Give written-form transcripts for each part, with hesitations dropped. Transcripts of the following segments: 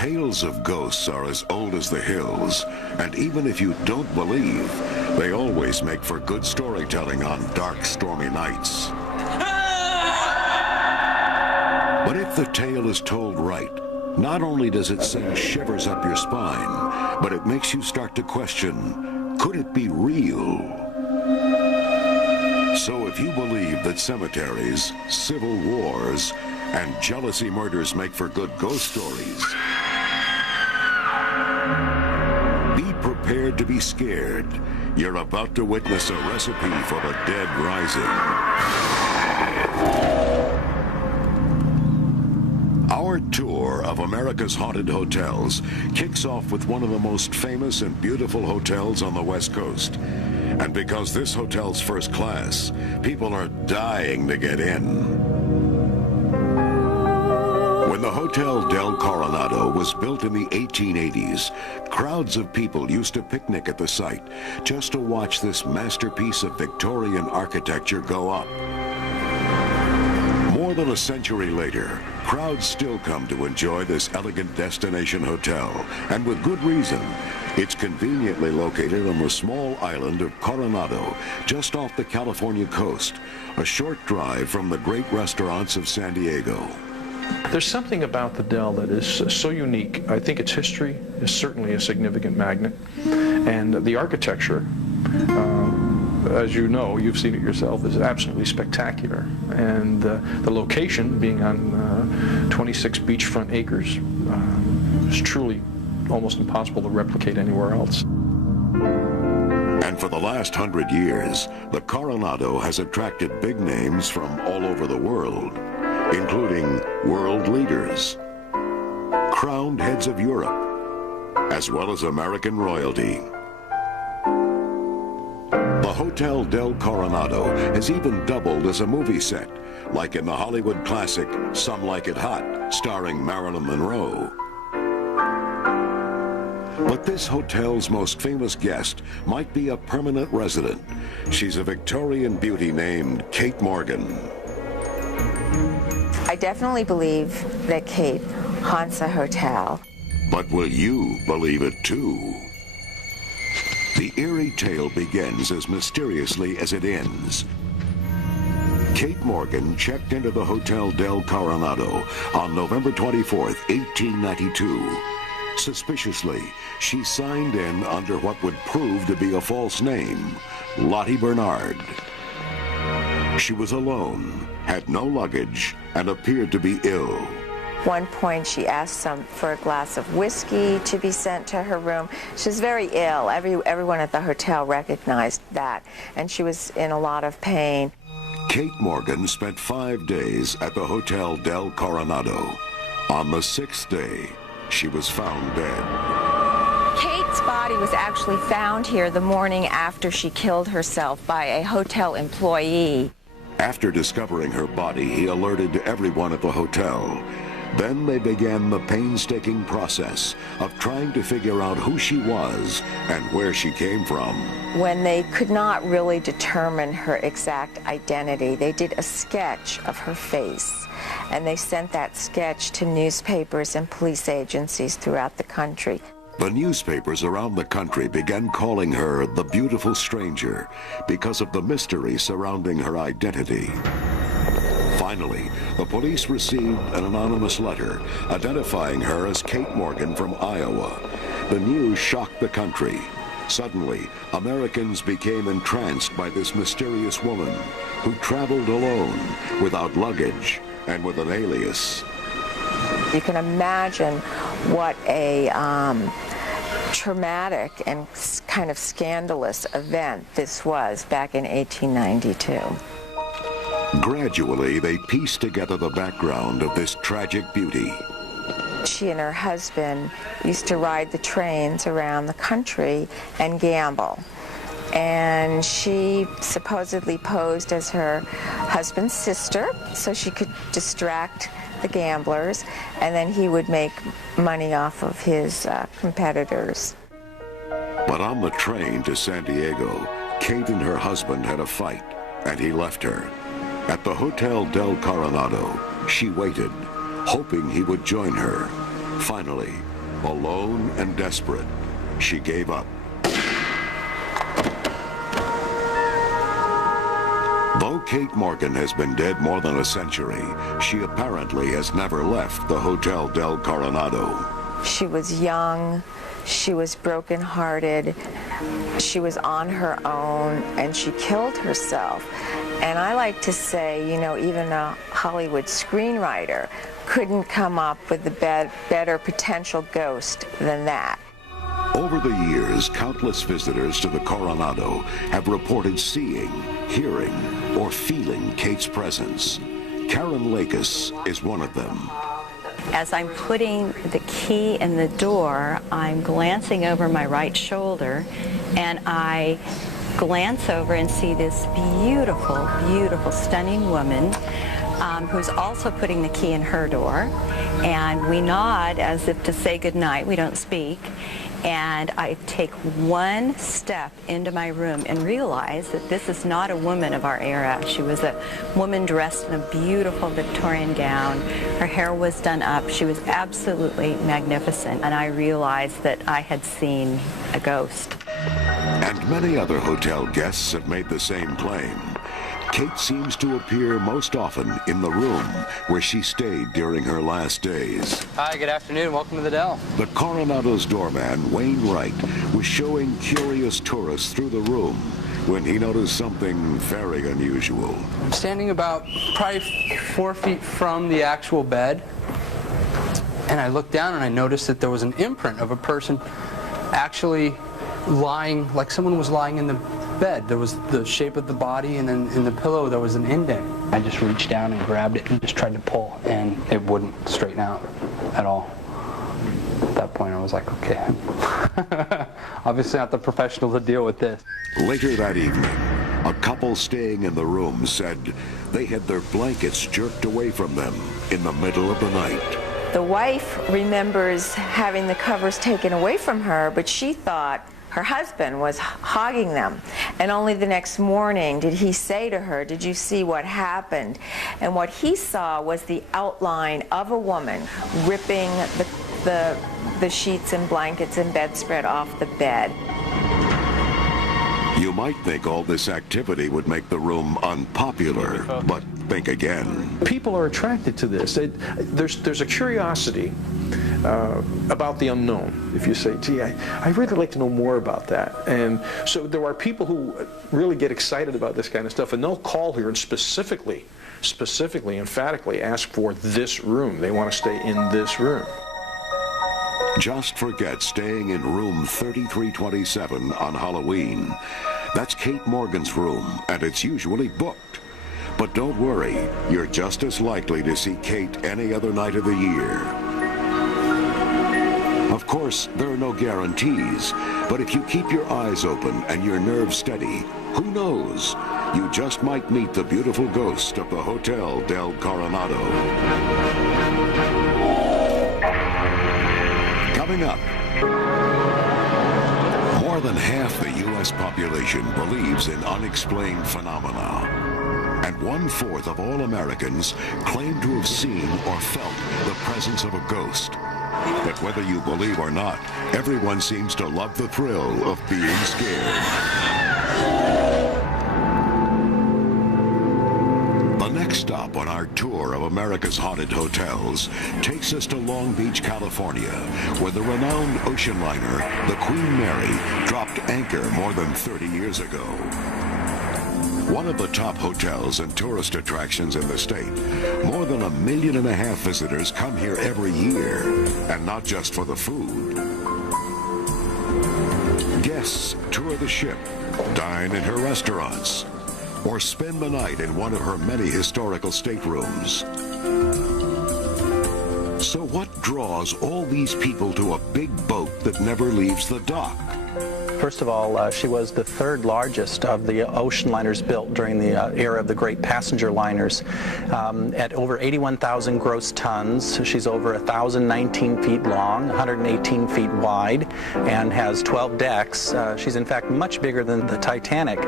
Tales of ghosts are as old as the hills, and even if you don't believe, they always make for good storytelling on dark, stormy nights. But if the tale is told right, not only does it send shivers up your spine, but it makes you start to question, could it be real? So if you believe that cemeteries, civil wars, and jealousy murders make for good ghost stories, be prepared to be scared. You're about to witness a recipe for the dead rising. Our tour of America's haunted hotels kicks off with one of the most famous and beautiful hotels on the West Coast. And because this hotel's first class, people are dying to get in. When the Hotel del Coronado was built in the 1880s, crowds of people used to picnic at the site just to watch this masterpiece of Victorian architecture go up. More than a century later, crowds still come to enjoy this elegant destination hotel, and with good reason. It's conveniently located on the small island of Coronado, just off the California coast, a short drive from the great restaurants of San Diego. There's something about the Del that is so unique. I think its history is certainly a significant magnet, and the architecture, as you know, you've seen it yourself, is absolutely spectacular. And the location, being on 26 beachfront acres, is truly almost impossible to replicate anywhere else. And for the last 100 years, the Coronado has attracted big names from all over the world, including world leaders, crowned heads of Europe, as well as American royalty. The Hotel del Coronado has even doubled as a movie set, like in the Hollywood classic Some Like It Hot, starring Marilyn Monroe. But this hotel's most famous guest might be a permanent resident. She's a Victorian beauty named Kate Morgan. I definitely believe that Kate haunts a hotel. But will you believe it too? The eerie tale begins as mysteriously as it ends. Kate Morgan checked into the Hotel del Coronado on November 24th, 1892. Suspiciously, she signed in under what would prove to be a false name, Lottie Bernard. She was alone, had no luggage, and appeared to be ill. One point she asked for a glass of whiskey to be sent to her room. She was very ill. Everyone at the hotel recognized that, and she was in a lot of pain. Kate Morgan spent 5 days at the Hotel del Coronado. On the 6th day, she was found dead. Kate's body was actually found here the morning after she killed herself by a hotel employee. After discovering her body, he alerted everyone at the hotel. Then they began the painstaking process of trying to figure out who she was and where she came from. When they could not really determine her exact identity, they did a sketch of her face, and they sent that sketch to newspapers and police agencies throughout the country. The newspapers around the country began calling her the beautiful stranger because of the mystery surrounding her identity. Finally, the police received an anonymous letter identifying her as Kate Morgan from Iowa. The news shocked the country. Suddenly, Americans became entranced by this mysterious woman who traveled alone, without luggage, and with an alias. You can imagine what a traumatic and kind of scandalous event this was back in 1892. Gradually, they pieced together the background of this tragic beauty. She and her husband used to ride the trains around the country and gamble. And she supposedly posed as her husband's sister so she could distract the gamblers, and then he would make money off of his competitors. But on the train to San Diego, Kate and her husband had a fight, and he left her. At the Hotel del Coronado, she waited, hoping he would join her. Finally, alone and desperate, she gave up. Though Kate Morgan has been dead more than a century, she apparently has never left the Hotel del Coronado. She was young, she was brokenhearted, she was on her own, and she killed herself. And I like to say, you know, even a Hollywood screenwriter couldn't come up with a better potential ghost than that. Over the years, countless visitors to the Coronado have reported seeing, hearing, or feeling Kate's presence. Karen Lakis is one of them. As I'm putting the key in the door, I'm glancing over my right shoulder, and I glance over and see this beautiful, beautiful, stunning woman who's also putting the key in her door. And we nod as if to say goodnight. We don't speak. And I take one step into my room and realize that this is not a woman of our era. She was a woman dressed in a beautiful Victorian gown. Her hair was done up. She was absolutely magnificent. And I realized that I had seen a ghost. And many other hotel guests have made the same claim. Kate seems to appear most often in the room where she stayed during her last days. Hi, good afternoon. Welcome to the Dell. The Coronado's doorman, Wayne Wright, was showing curious tourists through the room when he noticed something very unusual. I'm standing about probably 4 feet from the actual bed, and I looked down and I noticed that there was an imprint of a person actually lying, like someone was lying in the bed. There was the shape of the body, and then in the pillow there was an indent. I just reached down and grabbed it and just tried to pull, and it wouldn't straighten out at all. At that point I was like, okay, obviously not the professional to deal with this. Later that evening, a couple staying in the room said they had their blankets jerked away from them in the middle of the night. The wife remembers having the covers taken away from her, but she thought her husband was hogging them. And only the next morning did he say to her, "Did you see what happened?" And what he saw was the outline of a woman ripping the sheets and blankets and bedspread off the bed. You might think all this activity would make the room unpopular, but think again. People are attracted to this. There's a curiosity about the unknown. If you say, gee, I'd really like to know more about that. And so there are people who really get excited about this kind of stuff, and they'll call here and specifically, emphatically ask for this room. They want to stay in this room. Just forget staying in room 3327 on Halloween. That's Kate Morgan's room, and it's usually booked. But don't worry, you're just as likely to see Kate any other night of the year. Of course, there are no guarantees, but if you keep your eyes open and your nerves steady, who knows? You just might meet the beautiful ghost of the Hotel del Coronado. Coming up, more than half the U.S. population believes in unexplained phenomena, and 1/4 of all Americans claim to have seen or felt the presence of a ghost. But whether you believe or not, everyone seems to love the thrill of being scared. The next stop on our tour of America's haunted hotels takes us to Long Beach, California, where the renowned ocean liner, the Queen Mary, dropped anchor more than 30 years ago. One of the top hotels and tourist attractions in the state. More than 1.5 million visitors come here every year, and not just for the food. Guests tour the ship, dine in her restaurants, or spend the night in one of her many historical staterooms. So what draws all these people to a big boat that never leaves the dock? First of all, she was the third largest of the ocean liners built during the era of the great passenger liners. At over 81,000 gross tons, she's over 1,019 feet long, 118 feet wide, and has 12 decks. She's in fact much bigger than the Titanic,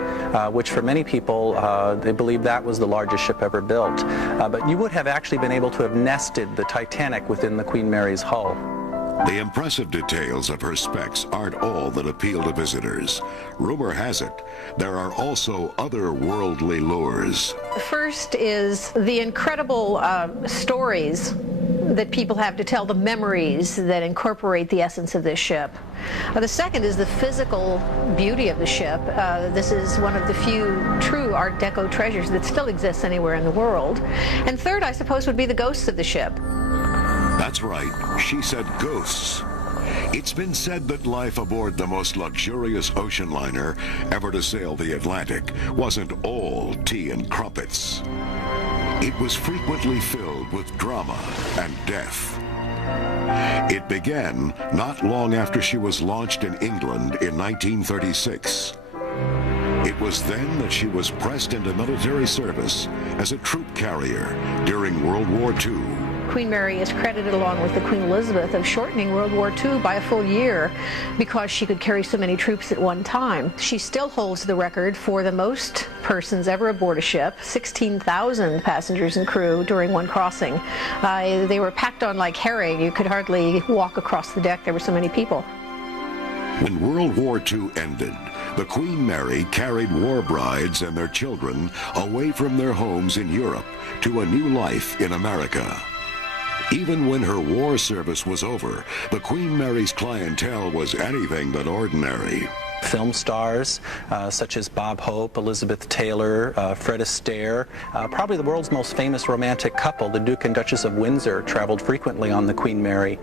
which for many people, they believe that was the largest ship ever built. But you would have actually been able to have nested the Titanic within the Queen Mary's hull. The impressive details of her specs aren't all that appeal to visitors. Rumor has it, there are also other worldly lures. First is the incredible stories that people have to tell, the memories that incorporate the essence of this ship. The second is the physical beauty of the ship. This is one of the few true Art Deco treasures that still exists anywhere in the world. And third, I suppose, would be the ghosts of the ship. That's right, she said ghosts. It's been said that life aboard the most luxurious ocean liner ever to sail the Atlantic wasn't all tea and crumpets. It was frequently filled with drama and death. It began not long after she was launched in England in 1936. It was then that she was pressed into military service as a troop carrier during World War II. Queen Mary is credited, along with the Queen Elizabeth, of shortening World War II by a full year because she could carry so many troops at one time. She still holds the record for the most persons ever aboard a ship, 16,000 passengers and crew during one crossing. They were packed on like herring. You could hardly walk across the deck. There were so many people. When World War II ended, the Queen Mary carried war brides and their children away from their homes in Europe to a new life in America. Even when her war service was over, the Queen Mary's clientele was anything but ordinary. Film stars such as Bob Hope, Elizabeth Taylor, Fred Astaire, probably the world's most famous romantic couple, the Duke and Duchess of Windsor, traveled frequently on the Queen Mary.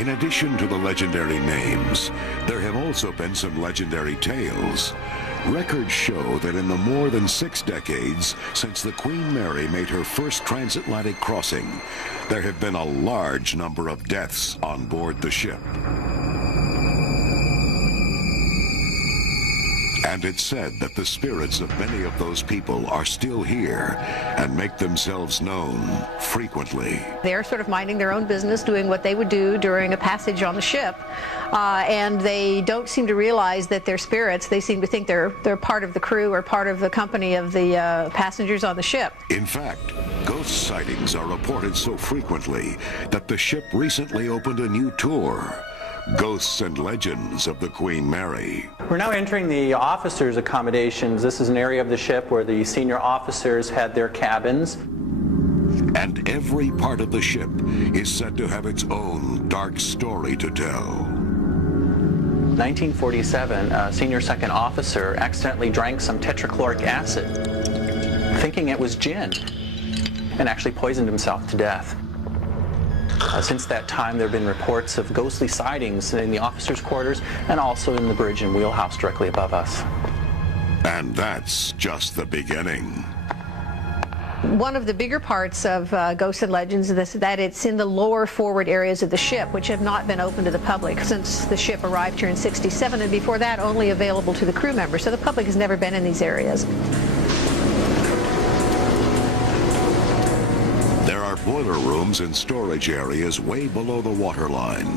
In addition to the legendary names, there have also been some legendary tales. Records show that in the more than 6 decades since the Queen Mary made her first transatlantic crossing, there have been a large number of deaths on board the ship. And it's said that the spirits of many of those people are still here and make themselves known frequently. They're sort of minding their own business, doing what they would do during a passage on the ship, and they don't seem to realize that they're spirits. They seem to think they're part of the crew or part of the company of the passengers on the ship. In fact, ghost sightings are reported so frequently that the ship recently opened a new tour, Ghosts and Legends of the Queen Mary. We're now entering the officers' accommodations. This is an area of the ship where the senior officers had their cabins. And every part of the ship is said to have its own dark story to tell. 1947, a senior second officer accidentally drank some tetrachloric acid, thinking it was gin, and actually poisoned himself to death. Since that time, there have been reports of ghostly sightings in the officers' quarters and also in the bridge and wheelhouse directly above us. And that's just the beginning. One of the bigger parts of Ghosts and Legends is that it's in the lower forward areas of the ship, which have not been open to the public since the ship arrived here in '67, and before that only available to the crew members. So the public has never been in these areas. There are boiler rooms and storage areas way below the waterline.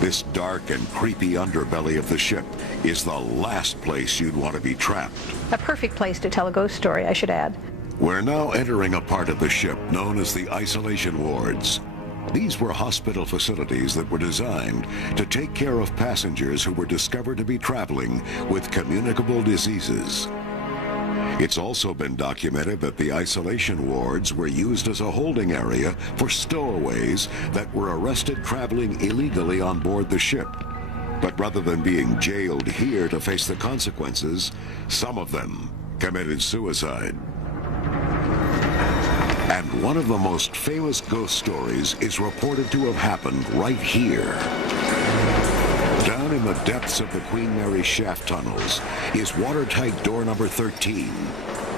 This dark and creepy underbelly of the ship is the last place you'd want to be trapped. A perfect place to tell a ghost story, I should add. We're now entering a part of the ship known as the isolation wards. These were hospital facilities that were designed to take care of passengers who were discovered to be traveling with communicable diseases. It's also been documented that the isolation wards were used as a holding area for stowaways that were arrested traveling illegally on board the ship. But rather than being jailed here to face the consequences, some of them committed suicide. And one of the most famous ghost stories is reported to have happened right here. Down in the depths of the Queen Mary shaft tunnels is watertight door number 13.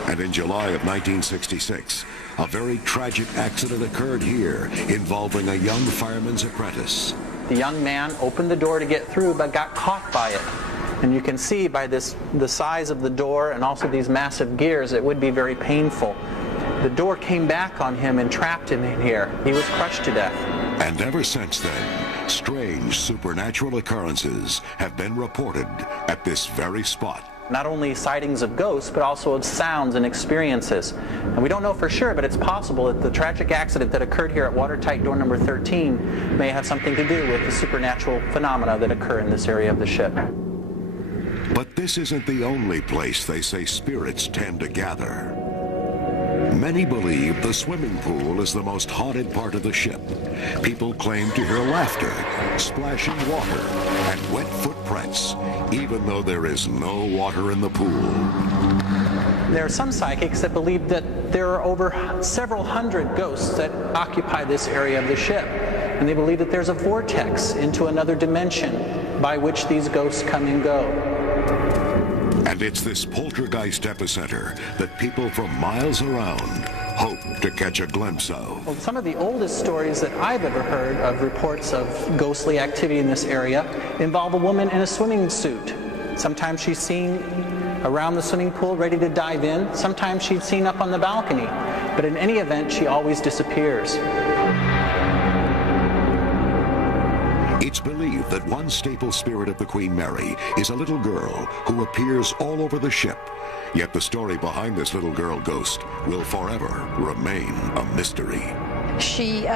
And in July of 1966, a very tragic accident occurred here involving a young fireman's apprentice. The young man opened the door to get through but got caught by it. And you can see by the size of the door and also these massive gears, it would be very painful. The door came back on him and trapped him in here. He was crushed to death. And ever since then, strange supernatural occurrences have been reported at this very spot. Not only sightings of ghosts, but also of sounds and experiences. And we don't know for sure, but it's possible that the tragic accident that occurred here at watertight door number 13 may have something to do with the supernatural phenomena that occur in this area of the ship. But this isn't the only place they say spirits tend to gather. Many believe the swimming pool is the most haunted part of the ship. People claim to hear laughter, splashing water, and wet footprints, even though there is no water in the pool. There are some psychics that believe that there are over several hundred ghosts that occupy this area of the ship. And they believe that there's a vortex into another dimension by which these ghosts come and go. And it's this poltergeist epicenter that people from miles around hope to catch a glimpse of. Well, some of the oldest stories that I've ever heard of reports of ghostly activity in this area involve a woman in a swimming suit. Sometimes she's seen around the swimming pool ready to dive in. Sometimes she's seen up on the balcony. But in any event, she always disappears. It's believed that one staple spirit of the Queen Mary is a little girl who appears all over the ship. Yet the story behind this little girl ghost will forever remain a mystery. She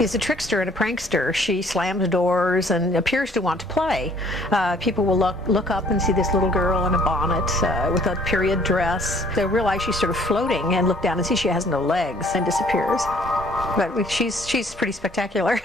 is a trickster and a prankster. She slams doors and appears to want to play. People will look up and see this little girl in a bonnet with a period dress. They'll realize she's sort of floating and look down and see she has no legs and disappears. But she's pretty spectacular.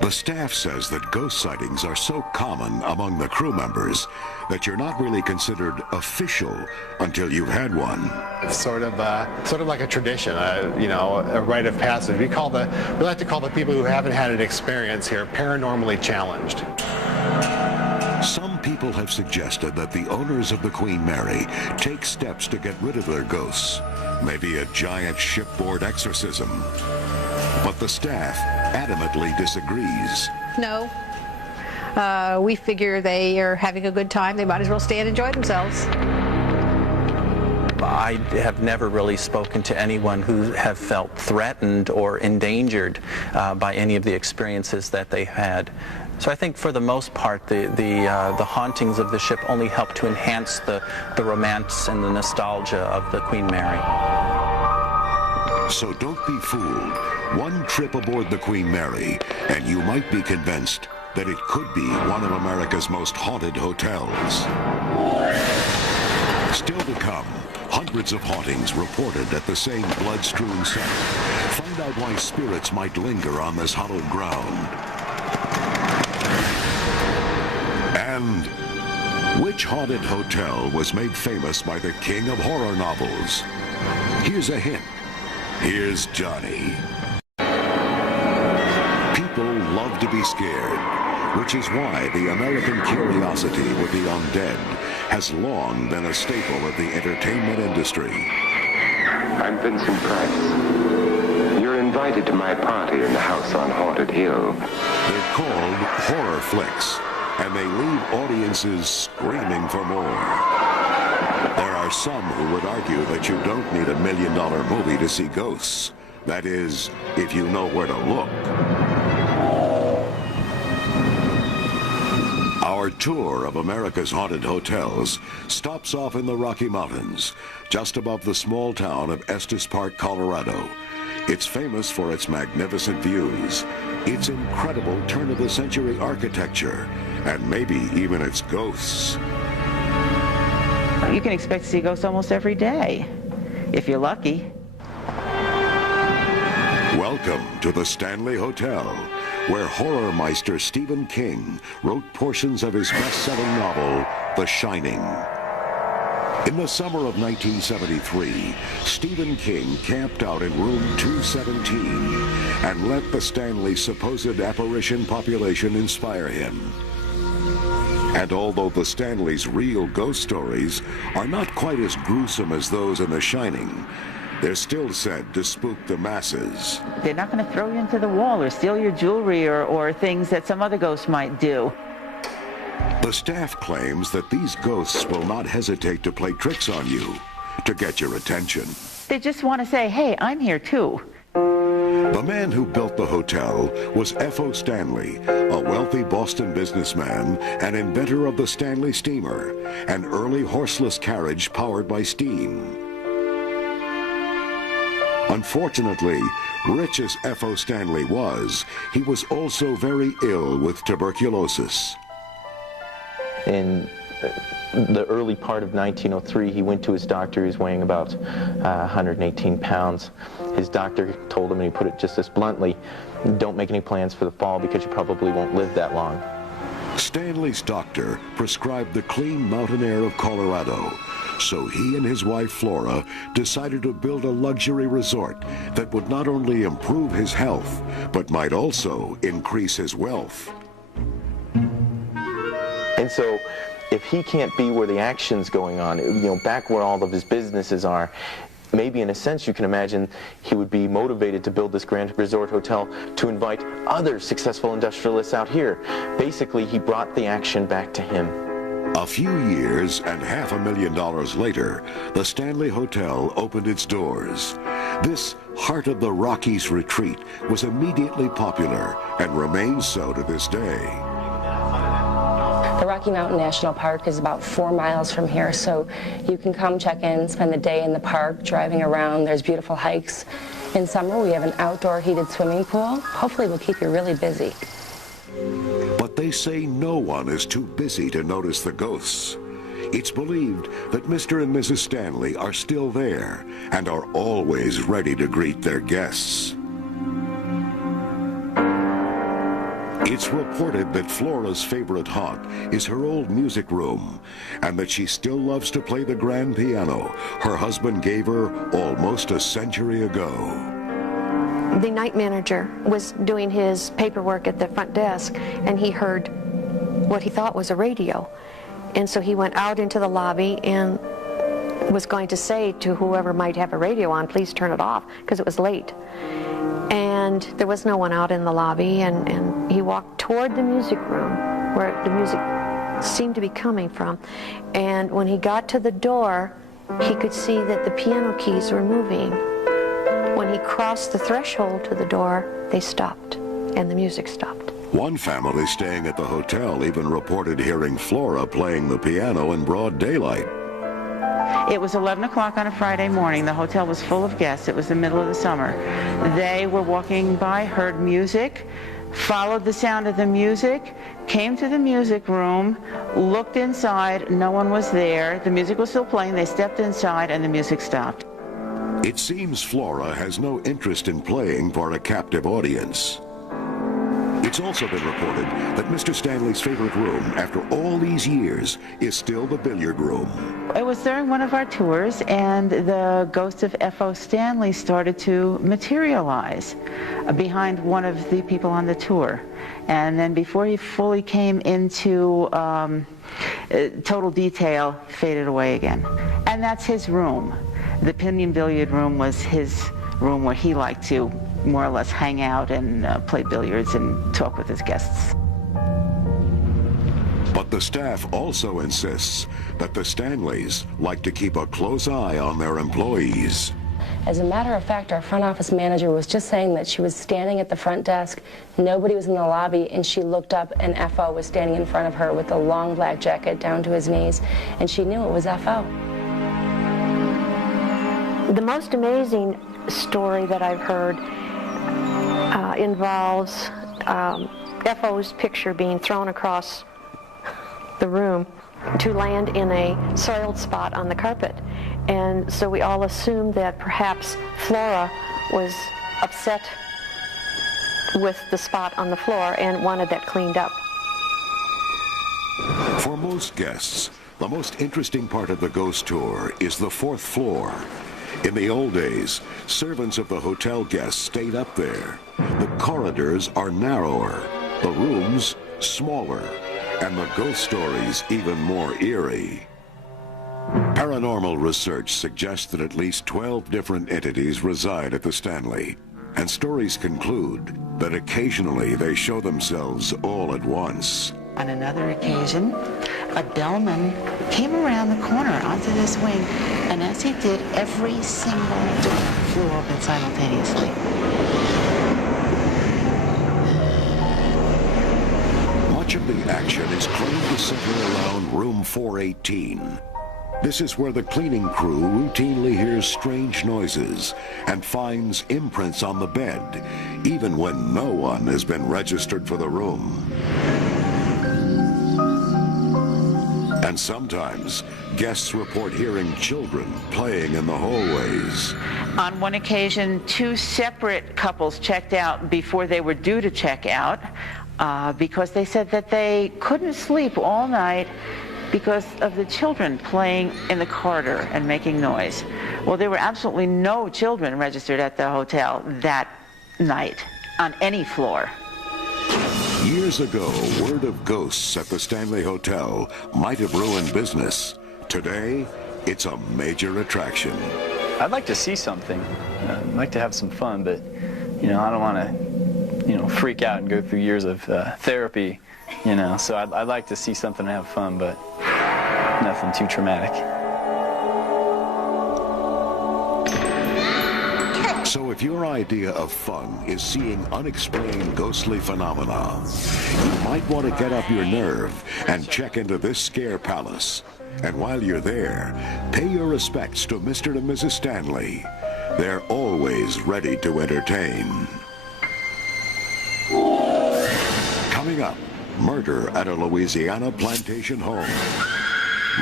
The staff says that ghost sightings are so common among the crew members that you're not really considered official until you've had one. It's sort of like a tradition, you know, a rite of passage. We like to call the people who haven't had an experience here paranormally challenged. Some people have suggested that the owners of the Queen Mary take steps to get rid of their ghosts, maybe a giant shipboard exorcism. But the staff adamantly disagrees. No. We figure they are having a good time. They might as well stay and enjoy themselves. I have never really spoken to anyone who have felt threatened or endangered by any of the experiences that they had. So I think for the most part, the hauntings of the ship only help to enhance the romance and the nostalgia of the Queen Mary. So don't be fooled. One trip aboard the Queen Mary, and you might be convinced that it could be one of America's most haunted hotels. Still to come, hundreds of hauntings reported at the same blood-strewn set. Find out why spirits might linger on this hallowed ground. And which haunted hotel was made famous by the king of horror novels? Here's a hint. Here's Johnny. People love to be scared, which is why the American curiosity with the undead has long been a staple of the entertainment industry. I'm Vincent Price. You're invited to my party in the house on Haunted Hill. They're called horror flicks, and they leave audiences screaming for more. There are some who would argue that you don't need $1 million movie to see ghosts. That is, if you know where to look. Our tour of America's haunted hotels stops off in the Rocky Mountains, just above the small town of Estes Park, Colorado. It's famous for its magnificent views, its incredible turn-of-the-century architecture, and maybe even its ghosts. You can expect to see ghosts almost every day, if you're lucky. Welcome to the Stanley Hotel, where horror meister Stephen King wrote portions of his best-selling novel, The Shining. In the summer of 1973, Stephen King camped out in room 217 and let the Stanley supposed apparition population inspire him. And although the Stanleys' real ghost stories are not quite as gruesome as those in The Shining, they're still said to spook the masses. They're not going to throw you into the wall or steal your jewelry or things that some other ghosts might do. The staff claims that these ghosts will not hesitate to play tricks on you to get your attention. They just want to say, hey, I'm here too. The man who built the hotel was F.O. Stanley, a wealthy Boston businessman and inventor of the Stanley steamer, an early horseless carriage powered by steam. Unfortunately, rich as F.O. Stanley was, he was also very ill with tuberculosis. In the early part of 1903, he went to his doctor. He was weighing about 118 pounds. His doctor told him, and he put it just this bluntly, don't make any plans for the fall because you probably won't live that long. Stanley's doctor prescribed the clean mountain air of Colorado, so he and his wife Flora decided to build a luxury resort that would not only improve his health, but might also increase his wealth. And so, if he can't be where the action's going on, back where all of his businesses are, maybe in a sense you can imagine he would be motivated to build this grand resort hotel to invite other successful industrialists out here. Basically, he brought the action back to him. A few years and $500,000 later, the Stanley Hotel opened its doors. This Heart of the Rockies retreat was immediately popular and remains so to this day. The Rocky Mountain National Park is about 4 miles from here, so you can come check in, spend the day in the park, driving around. There's beautiful hikes. In summer, we have an outdoor heated swimming pool. Hopefully, we'll keep you really busy. But they say no one is too busy to notice the ghosts. It's believed that Mr. and Mrs. Stanley are still there and are always ready to greet their guests. It's reported that Flora's favorite haunt is her old music room, and that she still loves to play the grand piano her husband gave her almost a century ago. The night manager was doing his paperwork at the front desk, and he heard what he thought was a radio. And so he went out into the lobby and was going to say to whoever might have a radio on, please turn it off, because it was late. And there was no one out in the lobby, and he walked toward the music room where the music seemed to be coming from. And when he got to the door, he could see that the piano keys were moving. When he crossed the threshold to the door, they stopped, and the music stopped. One family staying at the hotel even reported hearing Flora playing the piano in broad daylight. It was 11 o'clock on a Friday morning. The hotel was full of guests. It was the middle of the summer. They were walking by, heard music, followed the sound of the music, came to the music room, looked inside. No one was there. The music was still playing. They stepped inside, and the music stopped. It seems Flora has no interest in playing for a captive audience. It's also been reported that Mr. Stanley's favorite room, after all these years, is still the billiard room. It was during one of our tours, and the ghost of F.O. Stanley started to materialize behind one of the people on the tour. And then before he fully came into total detail, faded away again. And that's his room. The Pinion Billiard Room was his room where he liked to more or less hang out and play billiards and talk with his guests. But the staff also insists that the Stanleys like to keep a close eye on their employees. As a matter of fact, our front office manager was just saying that she was standing at the front desk, nobody was in the lobby, and she looked up and F.O. was standing in front of her with a long black jacket down to his knees, and she knew it was F.O. The most amazing story that I've heard involves F.O.'s picture being thrown across the room to land in a soiled spot on the carpet. And so we all assumed that perhaps Flora was upset with the spot on the floor and wanted that cleaned up. For most guests, the most interesting part of the ghost tour is the 4th floor. In the old days, servants of the hotel guests stayed up there. The corridors are narrower, the rooms smaller, and the ghost stories even more eerie. Paranormal research suggests that at least 12 different entities reside at the Stanley, and stories conclude that occasionally they show themselves all at once. On another occasion, a bellman came around the corner onto this wing, and as he did, every single door flew open simultaneously. Much of the action is claimed to center around room 418. This is where the cleaning crew routinely hears strange noises and finds imprints on the bed, even when no one has been registered for the room. And sometimes, guests report hearing children playing in the hallways. On one occasion, 2 separate couples checked out before they were due to check out because they said that they couldn't sleep all night because of the children playing in the corridor and making noise. Well, there were absolutely no children registered at the hotel that night on any floor. Years ago, word of ghosts at the Stanley Hotel might have ruined business. Today, it's a major attraction. I'd like to see something. I'd like to have some fun, but, I don't want to, freak out and go through years of therapy, So I'd like to see something and have fun, but nothing too traumatic. So if your idea of fun is seeing unexplained ghostly phenomena, you might want to get up your nerve and check into this scare palace. And while you're there, pay your respects to Mr. and Mrs. Stanley. They're always ready to entertain. Coming up, murder at a Louisiana plantation home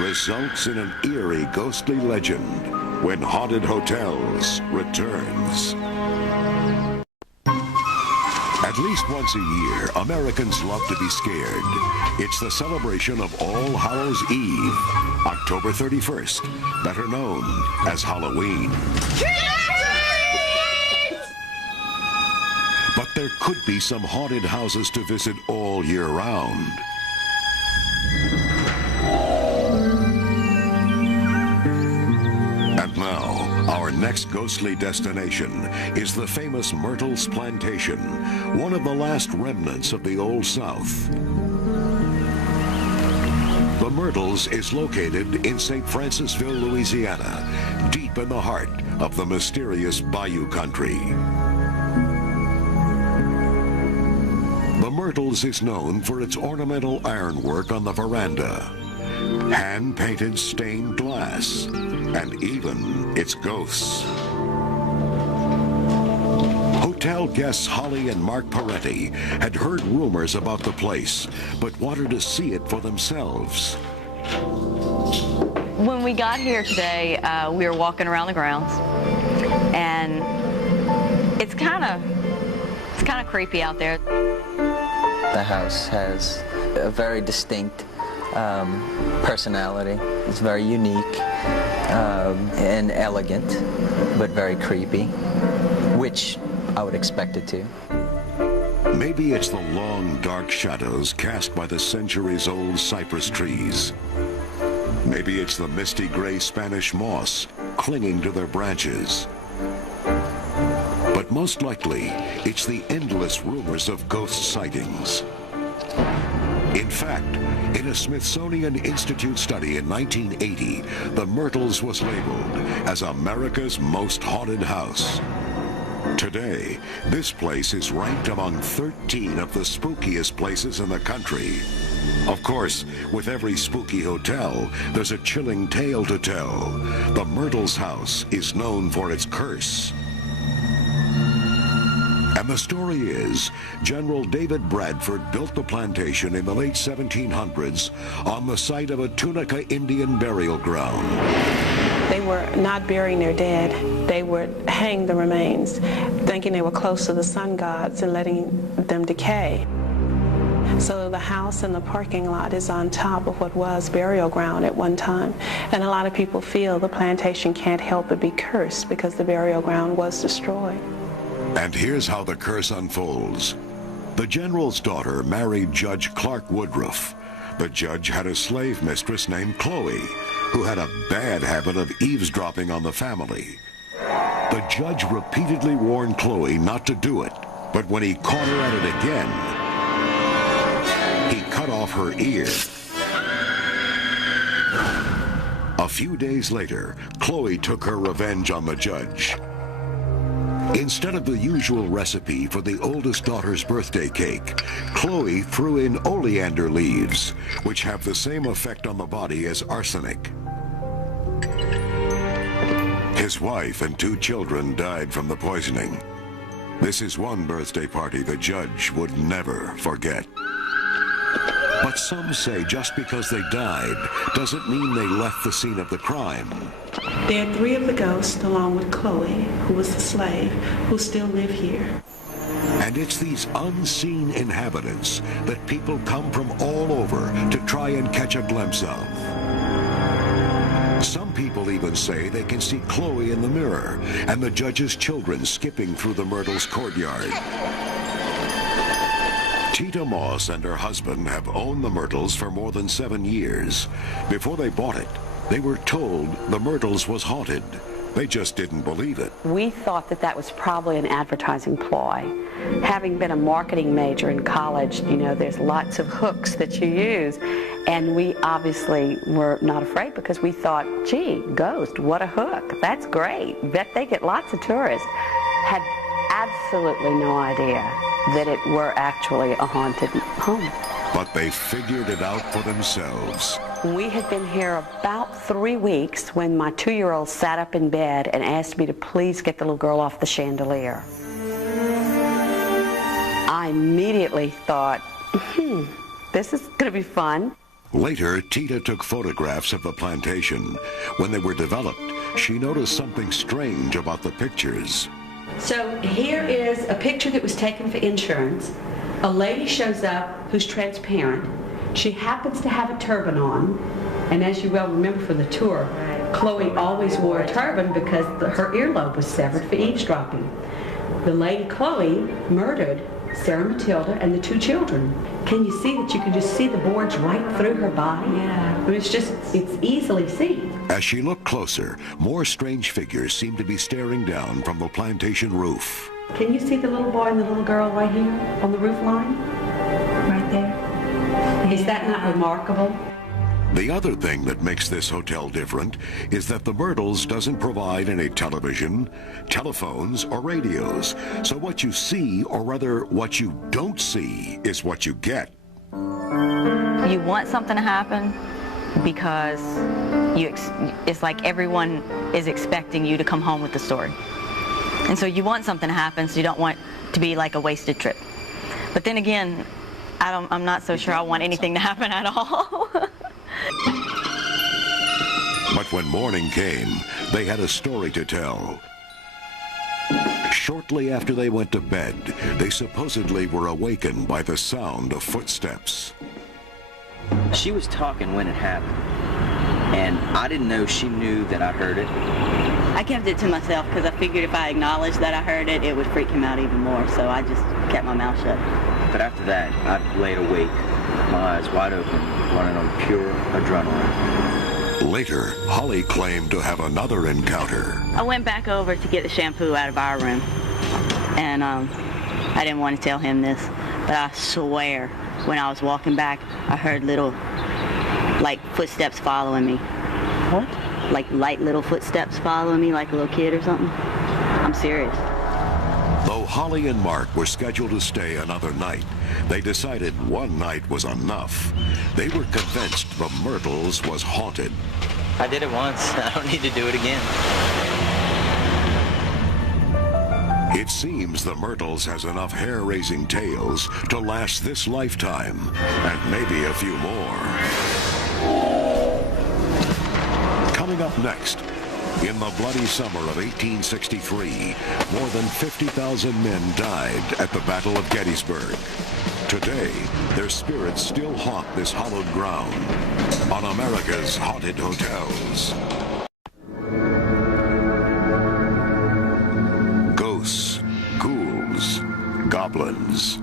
results in an eerie ghostly legend when Haunted Hotels returns. At least once a year, Americans love to be scared. It's the celebration of All Hallows Eve, October 31st, better known as Halloween. But there could be some haunted houses to visit all year round. And now, our next ghostly destination is the famous Myrtles Plantation, one of the last remnants of the Old South. The Myrtles is located in St. Francisville, Louisiana, deep in the heart of the mysterious Bayou Country. The Myrtles is known for its ornamental ironwork on the veranda, hand-painted stained glass, and even its ghosts. Hotel guests Holly and Mark Peretti had heard rumors about the place, but wanted to see it for themselves. When we got here today, we were walking around the grounds, and it's kind of creepy out there. The house has a very distinct personality. It's very unique and elegant, but very creepy, which I would expect it to. Maybe it's the long, dark shadows cast by the centuries-old cypress trees. Maybe it's the misty gray Spanish moss clinging to their branches. But most likely, it's the endless rumors of ghost sightings. In fact, in a Smithsonian Institute study in 1980, the Myrtles was labeled as America's most haunted house. Today, this place is ranked among 13 of the spookiest places in the country. Of course, with every spooky hotel, there's a chilling tale to tell. The Myrtles house is known for its curse. And the story is, General David Bradford built the plantation in the late 1700s on the site of a Tunica Indian burial ground. They were not burying their dead. They would hang the remains, thinking they were close to the sun gods and letting them decay. So the house and the parking lot is on top of what was burial ground at one time. And a lot of people feel the plantation can't help but be cursed because the burial ground was destroyed. And here's how the curse unfolds. The general's daughter married Judge Clark Woodruff. The judge had a slave mistress named Chloe, who had a bad habit of eavesdropping on the family. The judge repeatedly warned Chloe not to do it, but when he caught her at it again, he cut off her ear. A few days later, Chloe took her revenge on the judge. Instead of the usual recipe for the oldest daughter's birthday cake, Chloe threw in oleander leaves, which have the same effect on the body as arsenic. His wife and 2 children died from the poisoning. This is one birthday party the judge would never forget. But some say just because they died doesn't mean they left the scene of the crime. There are 3 of the ghosts, along with Chloe, who was the slave, who still live here. And it's these unseen inhabitants that people come from all over to try and catch a glimpse of. Some people even say they can see Chloe in the mirror and the judge's children skipping through the Myrtles' courtyard. Tita Moss and her husband have owned the Myrtles for more than 7 years. Before they bought it, they were told the Myrtles was haunted. They just didn't believe it. We thought that that was probably an advertising ploy. Having been a marketing major in college, you know, there's lots of hooks that you use. And we obviously were not afraid because we thought, gee, ghost, what a hook. That's great. Bet they get lots of tourists. Had absolutely no idea that it were actually a haunted home. But they figured it out for themselves. We had been here about 3 weeks when my 2-year-old sat up in bed and asked me to please get the little girl off the chandelier. I immediately thought, this is going to be fun. Later, Tita took photographs of the plantation. When they were developed, she noticed something strange about the pictures. So here is a picture that was taken for insurance. A lady shows up who's transparent. She happens to have a turban on. And as you well remember from the tour, Chloe always wore a turban because her earlobe was severed for eavesdropping. The lady Chloe murdered Sarah Matilda and the 2 children. Can you see that you can just see the boards right through her body? Yeah. I mean, it's easily seen. As she looked closer, more strange figures seemed to be staring down from the plantation roof. Can you see the little boy and the little girl right here on the roof line? Right there. Yeah. Is that not remarkable? The other thing that makes this hotel different is that the Myrtles doesn't provide any television, telephones, or radios. So what you see, or rather what you don't see, is what you get. You want something to happen because it's like everyone is expecting you to come home with the story. And so you want something to happen, so you don't want to be like a wasted trip. But then again, I'm not so sure I want anything to happen at all. But when morning came, they had a story to tell. Shortly after they went to bed, they supposedly were awakened by the sound of footsteps. She was talking when it happened, and I didn't know she knew that I heard it. I kept it to myself because I figured if I acknowledged that I heard it, it would freak him out even more, so I just kept my mouth shut. But after that, I laid awake, my eyes wide open, running on pure adrenaline. Later, Holly claimed to have another encounter. I went back over to get the shampoo out of our room, and I didn't want to tell him this, but I swear, when I was walking back, I heard little, like, footsteps following me. What? Like light little footsteps following me like a little kid or something. I'm serious. Though Holly and Mark were scheduled to stay another night, they decided one night was enough. They were convinced the Myrtles was haunted. I did it once. I don't need to do it again. It seems the Myrtles has enough hair-raising tales to last this lifetime, and maybe a few more. Coming up next, in the bloody summer of 1863, more than 50,000 men died at the Battle of Gettysburg. Today, their spirits still haunt this hallowed ground on America's Haunted Hotels. Ghosts, ghouls, goblins.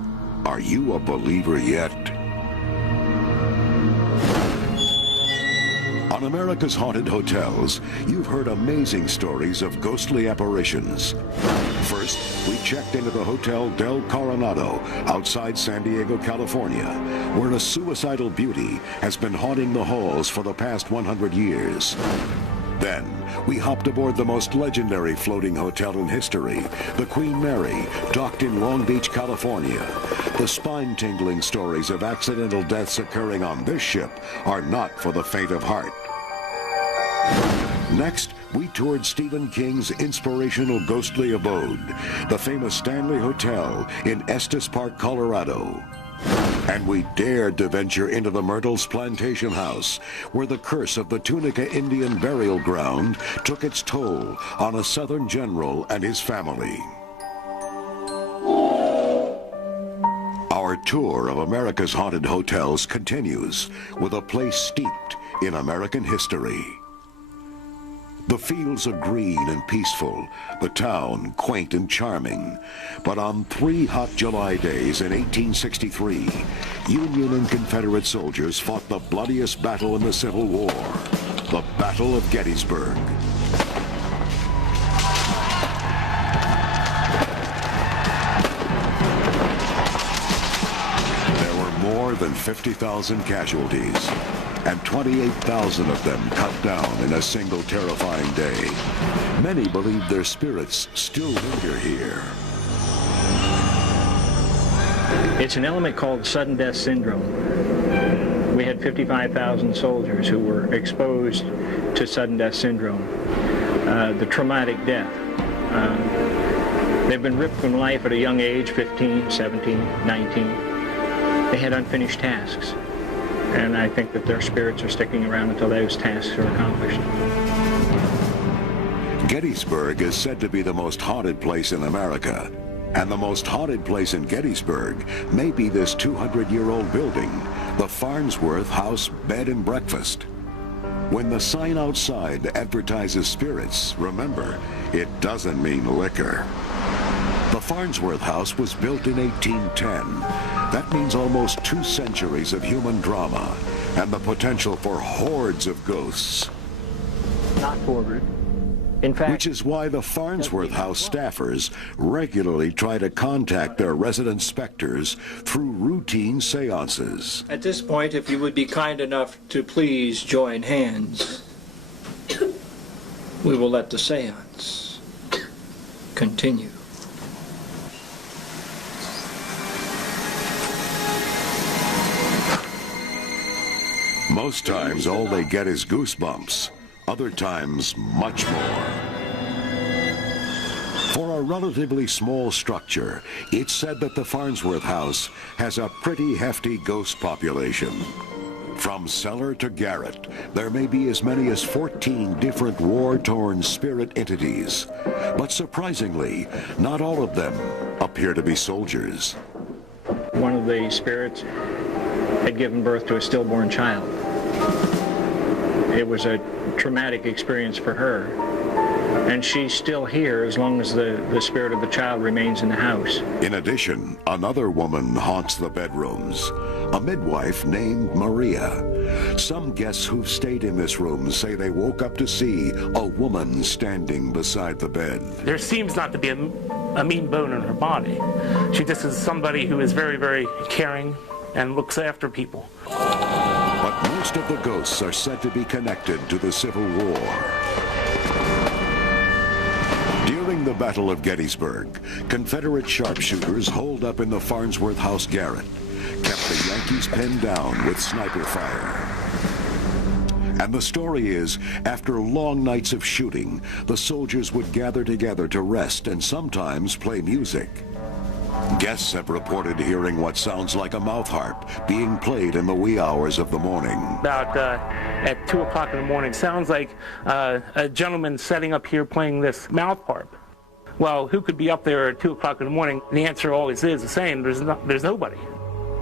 Are you a believer yet? On America's Haunted Hotels, you've heard amazing stories of ghostly apparitions. First, we checked into the Hotel Del Coronado outside San Diego, California, where a suicidal beauty has been haunting the halls for the past 100 years. Then, we hopped aboard the most legendary floating hotel in history, the Queen Mary, docked in Long Beach, California. The spine-tingling stories of accidental deaths occurring on this ship are not for the faint of heart. Next, we toured Stephen King's inspirational ghostly abode, the famous Stanley Hotel in Estes Park, Colorado. And we dared to venture into the Myrtles Plantation House, where the curse of the Tunica Indian burial ground took its toll on a Southern general and his family. Our tour of America's haunted hotels continues with a place steeped in American history. The fields are green and peaceful, the town quaint and charming. But on 3 hot July days in 1863, Union and Confederate soldiers fought the bloodiest battle in the Civil War, the Battle of Gettysburg. There were more than 50,000 casualties, and 28,000 of them cut down in a single terrifying day. Many believe their spirits still linger here. It's an element called sudden death syndrome. We had 55,000 soldiers who were exposed to sudden death syndrome, the traumatic death. They've been ripped from life at a young age, 15, 17, 19. They had unfinished tasks. And I think that their spirits are sticking around until those tasks are accomplished. Gettysburg is said to be the most haunted place in America. And the most haunted place in Gettysburg may be this 200-year-old building, the Farnsworth House Bed and Breakfast. When the sign outside advertises spirits, remember, it doesn't mean liquor. The Farnsworth House was built in 1810. That means almost 2 centuries of human drama and the potential for hordes of ghosts. Not forward. In fact, which is why the Farnsworth House staffers regularly try to contact their resident specters through routine seances. At this point, if you would be kind enough to please join hands, we will let the seance continue. Most times, all they get is goosebumps. Other times, much more. For a relatively small structure, it's said that the Farnsworth House has a pretty hefty ghost population. From cellar to garret, there may be as many as 14 different war-torn spirit entities. But surprisingly, not all of them appear to be soldiers. One of the spirits had given birth to a stillborn child. It was a traumatic experience for her, and she's still here as long as the spirit of the child remains in the house. In addition, another woman haunts the bedrooms, a midwife named Maria. Some guests who've stayed in this room say they woke up to see a woman standing beside the bed. There seems not to be a mean bone in her body. She just is somebody who is very, very caring and looks after people. But most of the ghosts are said to be connected to the Civil War. During the Battle of Gettysburg, Confederate sharpshooters holed up in the Farnsworth House garret, kept the Yankees pinned down with sniper fire. And the story is, after long nights of shooting, the soldiers would gather together to rest and sometimes play music. Guests have reported hearing what sounds like a mouth harp being played in the wee hours of the morning. About at 2 o'clock in the morning, sounds like a gentleman setting up here playing this mouth harp. Well, who could be up there at 2 o'clock in the morning? The answer always is the same, there's nobody.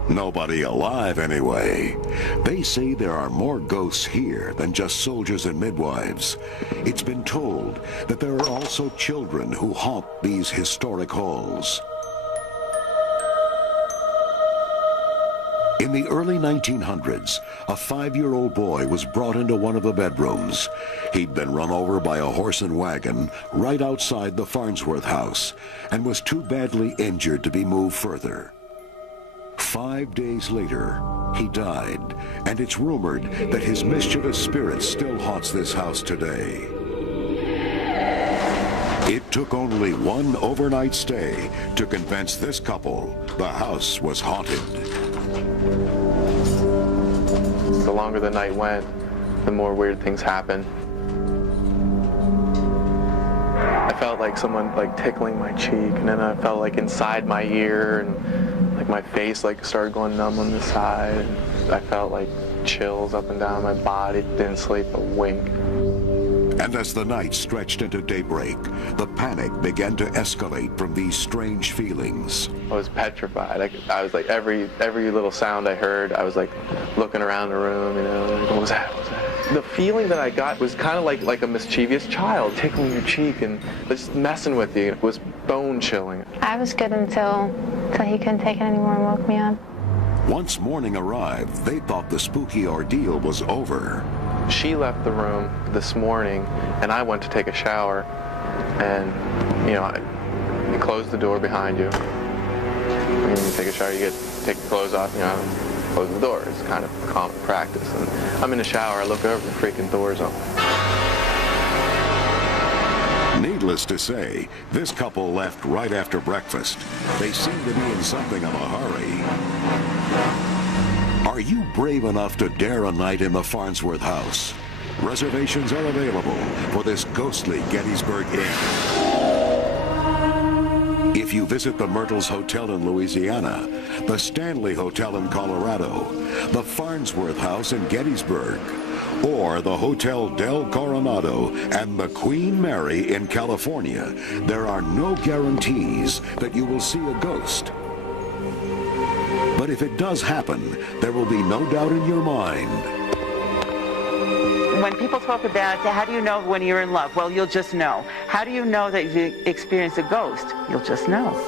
Nobody alive, anyway. They say there are more ghosts here than just soldiers and midwives. It's been told that there are also children who haunt these historic halls. In the early 1900s, a 5-year-old boy was brought into one of the bedrooms. He'd been run over by a horse and wagon right outside the Farnsworth house and was too badly injured to be moved further. 5 days later, He died, and it's rumored that his mischievous spirit still haunts this house today. It took only one overnight stay to convince this couple the house was haunted. The longer the night went, the more weird things happened. I felt like someone tickling my cheek, and then I felt like inside my ear, and like my face started going numb on the side. And I felt like chills up and down my body. Didn't sleep a wink. And as the night stretched into daybreak, the panic began to escalate from these strange feelings. I was petrified. I was like, every little sound I heard, I was like looking around the room, what was that? What was that? The feeling that I got was kind of like a mischievous child tickling your cheek and just messing with you. It was bone chilling. I was good until he couldn't take it anymore and woke me up. Once morning arrived, they thought the spooky ordeal was over. She left the room this morning, and I went to take a shower, and, you close the door behind you. When you take a shower, you take your clothes off, close the door. It's kind of common practice. And I'm in the shower, I look over, the freaking door's open. Needless to say, this couple left right after breakfast. They seemed to be in something of a hurry. Are you brave enough to dare a night in the Farnsworth house? Reservations are available for this ghostly Gettysburg Inn. If you visit the Myrtles Hotel in Louisiana, the Stanley Hotel in Colorado, the Farnsworth House in Gettysburg, or the Hotel Del Coronado and the Queen Mary in California, there are no guarantees that you will see a ghost. But if it does happen, there will be no doubt in your mind. When people talk about how do you know when you're in love? Well, you'll just know. How do you know that you've experienced a ghost? You'll just know.